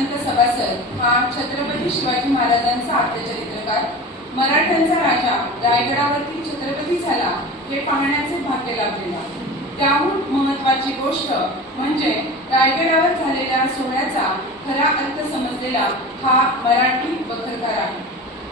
संत सभासद हा छत्रपती शिवाजी महाराजांचा आत्मचरित्रकार, मराठ्यांचा राजा रायगडावरती छत्रपती झाला हे पाहण्याचे भाग्य लाभलेला. त्याहून महत्त्वाची गोष्ट म्हणजे रायगडावर झालेल्या सोहळ्याचा खरा अर्थ समजलेला हा मराठी बखरकार आहे.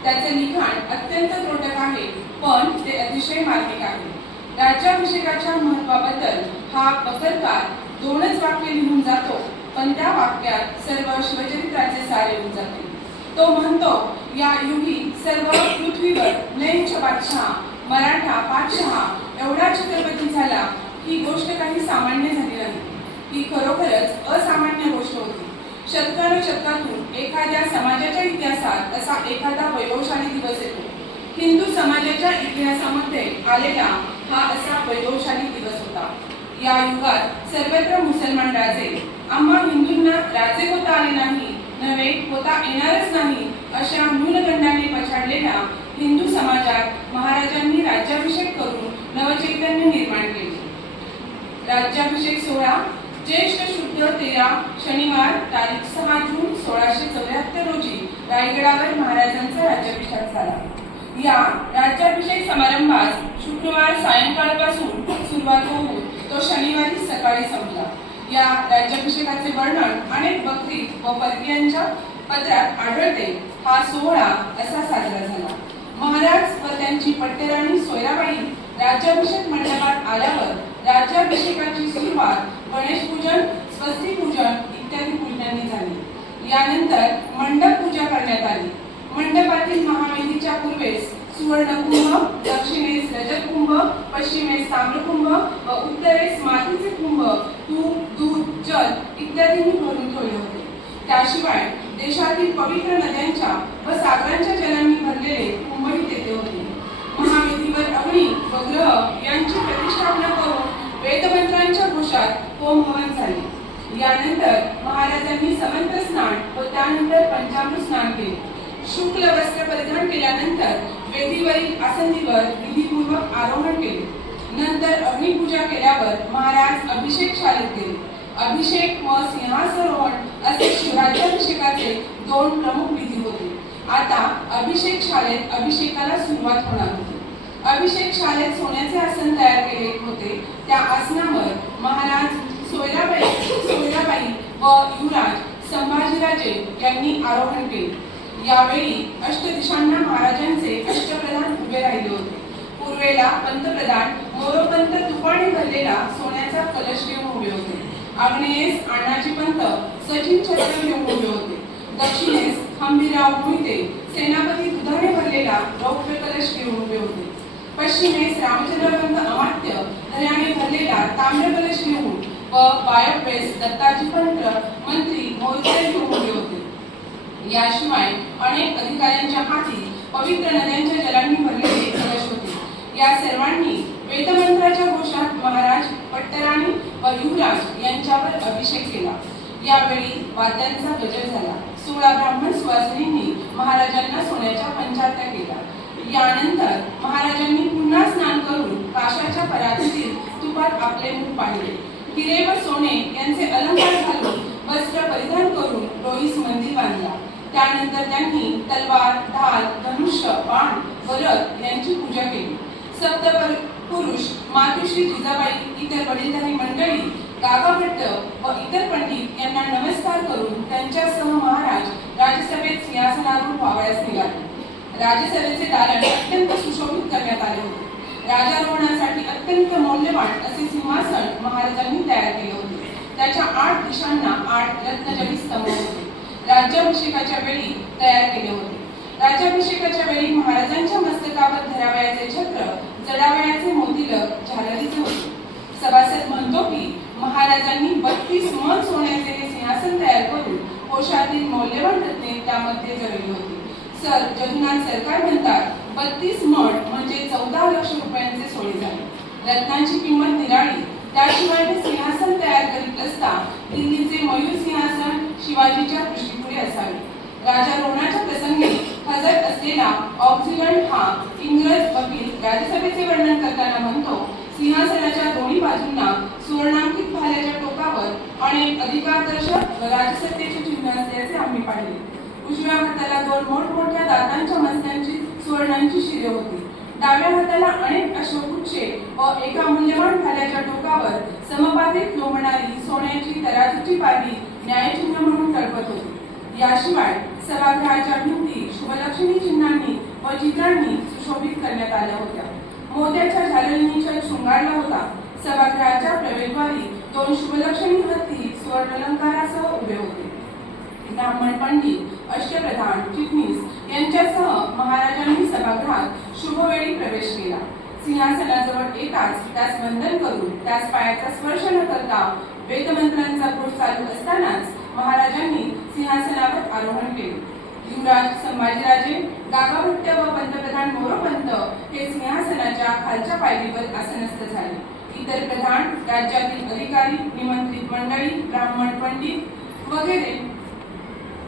त्याचे लिखाण अत्यंत त्रोटक आहे, पण ते अतिशय मार्मिक आहे. राज्याभिषेकाच्या महत्त्वाबद्दल हा बखरकार दोनच वाक्य लिहून जातो, पण त्या वाक्यात सर्व शिवचरित्राचे सार येऊन जाते. तो म्हणतो, या युगी सर्व पृथ्वीवर म्लेच्छ बादशाह मराठा पातशहा एवढा छत्रपती झाला. ही गोष्ट काही सामान्य झाली नाही, ही खरोखरच असामान्य गोष्ट होती. शतकानुशतकातून एखाद्या समाजाच्या इतिहासात असा एखादा वैभवशाली दिवस येतो. हिंदू समाजाच्या इतिहासामध्ये आलेला हा असा वैभवशाली दिवस होता. या युगात सर्वत्र मुसलमान राजे, आम्हा हिंदूंना राजे होता आले नाही, नव्हे होता येणारच नाही अशा न्यूनगंडाने पछाडलेल्या हिंदू समाजात महाराजांनी राज्याभिषेक करून नवचैतन्य निर्माण केले. राज्याभिषेक सोहळा ज्येष्ठ शुद्ध 13 शनिवार तारीख 6 जून 1674 रोजी रायगडावर महाराजांचा राज्याभिषेक झाला. या राज्याभिषेक समारंभास शुक्रवार सायंकाळपासून सुरुवात होऊन तो शनिवारी सकाळी संपला. या राज्याभिषेकाचे वर्णन अनेक वक्ती व परकीयांच्या पत्रात आढळते. हा सोहळा असा साजरा झाला. महाराज व त्यांची पट्टेराणी सोयराबाई राज्याभिषेक मंडपात आल्यावर राज्याभिषेकाची सुरुवात गणेशपूजन, स्वस्तिपूजन इत्यादी पूजनांनी झाली. यानंतर मंडप पूजा करण्यात आली. मंडपातील महावेदीच्या पूर्वेस सुवर्णकुंभ, दक्षिणेस रजतकुंभ, पश्चिमेस ताम्रकुंभ व उत्तरेस मातीचे कुंभ तूप, दूध, जल इत्यादींनी भरून ठेवले होते. त्याशिवाय देशातील पवित्र नद्यांच्या व सागरांच्या जलांनी भरलेले कुंभही तेथे होते. महावेदीवर अग्नी व ग्रह यांची प्रतिष्ठापना करून वेदमंत्रांच्या घोषात होम हवन झाले. यानंतर महाराजांनी समंत्र स्नान व त्यानंतर पंचामृत स्नान केले. शुक्ल वस्त्र परिधान केल्यानंतर वेदीवरील आसंदीवर विधीपूर्वक आरोहण केले. नंतर अग्निपूजा केल्यावर महाराज अभिषेक शाळेत गेले. अभिषेक व सिंहासरोहण असे शिवराज्याभिषेकाचे दोन प्रमुख विधी होते. आता अभिषेक शाळेत अभिषेकाला सुरुवात होणार होती. अभिषेक शाळेत सोन्याचे आसन तयार केले होते. त्या आसनावर महाराज सोयराबाई व युवराज संभाजीराजे यांनी आरोहण केले. यावेळी अष्टदिशांना महाराजांचे अष्टप्रधान उभे राहिले होते. पूर्वेला पंतप्रधान मोरोपंत तुपाने भरलेला सोन्याचा कलश घेऊन उभे होते. आग्नेयेस अण्णाजी पंत सचिन छत्र घेऊन उभे होते. दक्षिणेस हंबीरराव मोहिते सेनापती दुधाने भरलेला रौप्य कलश घेऊन उभे होते. पश्चिमेस रामचंद्रपंत अमात्य धन्याने भरलेला ताम्र कलश घेऊन व वायव्येस दत्ताजी पंत मंत्री मोहिते घेऊन उभे होते. याशिवाय अनेक अधिकाऱ्यांच्या हाती पवित्र नद्यांच्या जलांनी भरलेले कलश होते. या सर्वांनी वेदमंत्राच्या घोषात महाराज, पट्टराणी व युवराज यांच्यावर अभिषेक केला. यावेळी वाद्यांचा गजर झाला. 16 ब्राह्मण सुवासिनींनी महाराजांना सोन्याच्या पंचारत्या केल्या. यानंतर महाराजांनी पुन्हा स्नान करून काशाच्या परातीतील तुपात आपले मुख पाहिले. हिरे व सोने यांचे अलंकार घालून वस्त्र परिधान करून डोईस मंदिर बांधला. त्यानंतर त्यांनी तलवार, ढाल, धनुष्य, बाण व रथ यांची पूजा केली. सप्तपुरुष मातुश्री जिजाबाई, इतर वडीलधारी मंडळी, गागाभट्ट व इतर पंडित यांना नमस्कार करून त्यांच्यासह महाराज राजसभेत सिंहासनावर व्हावयास निघाले. राजसभेचे दालन अत्यंत सुशोभित करण्यात आले होते. राजारोहणासाठी अत्यंत मौल्यवान असे सिंहासन महाराजांनी तयार केले होते. त्याच्या 8 दिशांना 8 रत्नजडित स्तंभ होते. राज्याभिषेकाच्या वेळी तयार केले होते. राज्याभिषेकाच्या वेळी महाराजांच्या मस्तकावर धरावयाचे छत्र जडावयाचे मोतिलक झालरीचे होते. सभासद म्हणतो की महाराजांनी 32 मन सोन्याचे हे सिंहासन तयार करून कोशातील मौल्यवान रत्ने त्यामध्ये जडवली होती. सर जगन्नाथ सरकार म्हणतात 32 मण म्हणजे 14 लाख रुपयांचे सोने झाले. रत्नांची किंमत निराळी. त्याशिवाय हे सिंहासन तयार करीत असता दिल्लीचे मयूर सिंहासन शिवाजीच्या पृष्ठपुढे असावे. राजारोहणाच्या प्रसंगी हजर असलेला ऑक्झिलंड हा इंग्रज वकील राजसभेचे वर्णन करताना म्हणतो, सिंहासनाच्या दोन्ही बाजूंना सुवर्णांकित भाल्याच्या टोकावर अनेक अधिकारदर्शक व राजसत्तेचे चिन्ह असल्याचे आम्ही पाहिले. उजव्या हाताला दोन मोठमोठ्या दातांच्या मस्त्यांची सुवर्णांची शिरे होती. डाव्या हाताला अनेक अश्वगुच्छे व एका मूल्यवान भाल्याच्या टोकावर समपात्रित लोंबणारी सोन्याची तराजूची पारडी न्यायचिन्ह म्हणून तळपत होती. याशिवाय सभागृहाच्या भिंती शुभलक्षणी चिन्हांनी व चित्रांनी सुशोभित करण्यात आल्या होत्या. मोत्याच्या झालरींनी शृंगारला होता. सभागृहाच्या प्रवेशद्वारी दोन शुभलक्षणी हत्ती सुवर्णलंकारासह उभे होते. ब्राह्मण पंडित, अष्टप्रधान, चिटणीस यांच्यासह महाराजांनी सभागृहात शुभवेळी प्रवेश केला. सिंहासनाजवळ येताच त्यास वंदन करून त्यास पायाचा स्पर्श न करता वेदमंत्रांचा घोष चालू असतानाच महाराजांनी सिंहासनावर आरोहण केले. युवराज संभाजीराजे, गागाभट्ट व पंतप्रधान मोरोपंत हे सिंहासनाच्या खालच्या पायरीवर आसनस्थ झाले. इतर प्रधान, राज्यातील अधिकारी, निमंत्रित मंडळी, ब्राह्मण पंडित वगैरे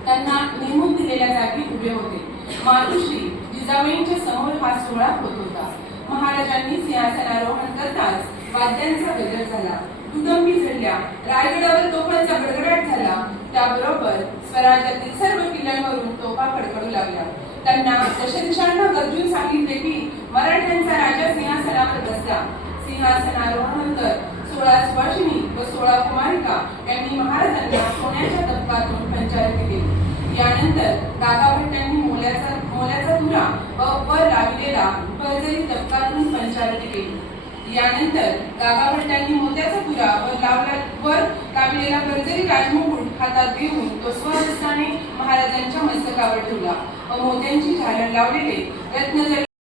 त्यांना नेमून दिलेल्या जागी उभे होते. मातुश्री जिजाबाईंच्या समोर हा सोहळा होत होता. महाराजांनी सिंहासनारोहण करताच वाद्यांचा गजर झाला, दुदंबी झडल्या, रायगडावर तोफांचा गडगडाट झाला. त्याबरोबर स्वराज्यातील सर्व किल्ल्यांवरून तोफा फडकळू लागल्या. त्यांना दशदिशांना गरजून सांगितले की मराठ्यांचा राजा सिंहासनावर बसला. सिंहासनारोहणानंतर 16 सुभाषिनी व 16 कुमारिका यांनी महाराजांना सोन्याच्या तबकातून पंचारती केली. यानंतर गागाभट्टांनी मोल्याचा तुरा व वर लावलेला भरजरी तबकातून पंचारती केली. यानंतर गागाभट्टांनी मोत्याचा तुरा वर लावलेला भरजरी राजमुकुट हातात घेऊन तो स्वहस्ताने महाराजांच्या मस्तकावर ठेवला व मोत्यांची झालर लावलेले रत्न